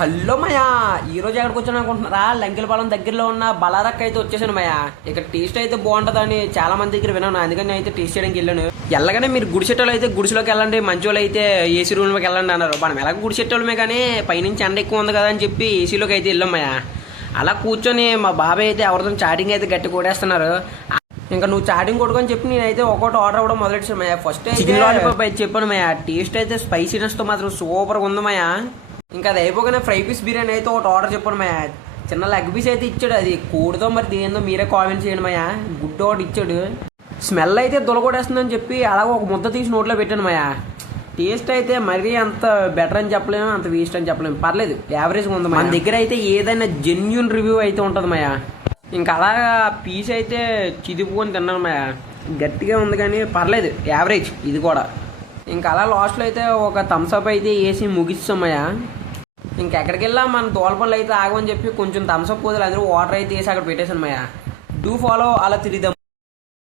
Hello మయా, ఈరోజు ఎక్కడికి వచ్చాను అనుకుంటున్నారా? లంకెలపాలెం దగ్గరలో ఉన్న బలారక్ అయితే వచ్చేసాను మయా. ఇక్కడ టేస్ట్ అయితే బాగుంటుందని చాలా మంది దగ్గర విన్నాను, అందుకని అయితే టేస్ట్ చేయడానికి వెళ్ళాను. వెళ్ళగానే మీరు గుడిసెట్టోళ్ళు అయితే గుడిసెలోకి వెళ్ళండి, మంచి వాళ్ళు అయితే ఏసీ రూమ్లోకి వెళ్ళండి అన్నారు. మనం ఎలాగ గుడిసెట్టోళ్ళమే కానీ పైనుంచి ఎండ ఎక్కువ ఉంది కదా అని చెప్పి ఏసీలోకి అయితే వెళ్ళాం మయా. అలా కూర్చొని మా బాబాయ్ అయితే ఎవరితో చాటింగ్ అయితే గట్టి కొడేస్తున్నారు. ఇంకా నువ్వు చాటింగ్ కొట్టుకొని చెప్పి నేనైతే ఒక్కొక్కటి ఆర్డర్ అవ్వడం మొదలెట్టాను మయా. ఫస్ట్ చికెన్ లాలీపాప్ అయితే చెప్పాను మయా. టేస్ట్ అయితే స్పైసీనెస్తో మాత్రం సూపర్గా ఉంది మయా. ఇంకా అది అయిపోగానే ఫ్రై పీస్ బిర్యానీ అయితే ఒకటి ఆర్డర్ చెప్పాను మయా. చిన్న లెగ్ పీస్ అయితే ఇచ్చాడు, అది కూడదో మరి దేందో మీరే కామెంట్ చేయండి మయా. గుడ్డు ఒకటి ఇచ్చాడు, స్మెల్ అయితే దొలగొడేస్తుందని చెప్పి అలాగే ఒక ముద్ద తీసి నోట్లో పెట్టాను మయా. టేస్ట్ అయితే మరీ అంత బెటర్ అని చెప్పలేము, అంత వేస్ట్ అని చెప్పలేము, పర్లేదు, యావరేజ్గా ఉంది. మన దగ్గర అయితే ఏదైనా జెన్యున్ రివ్యూ అయితే ఉంటుంది మయా. ఇంకా అలాగా పీస్ అయితే చిదిపుకొని తిన్నాను మయా. గట్టిగా ఉంది కానీ పర్లేదు, యావరేజ్ ఇది కూడా. ఇంకా అలా లాస్ట్లో అయితే ఒక థమ్స్అప్ అయితే వేసి ముగిస్తామయ్యా. ఇంకెక్కడికి వెళ్ళా మన దోలపళ్ళు అయితే ఆగమని చెప్పి కొంచెం థమ్స్అప్ పోతే అందరూ వాటర్ అయితే వేసి అక్కడ పెట్టేశాను మయ్యా. డూ ఫాలో అలా తిరిగిద్దాం.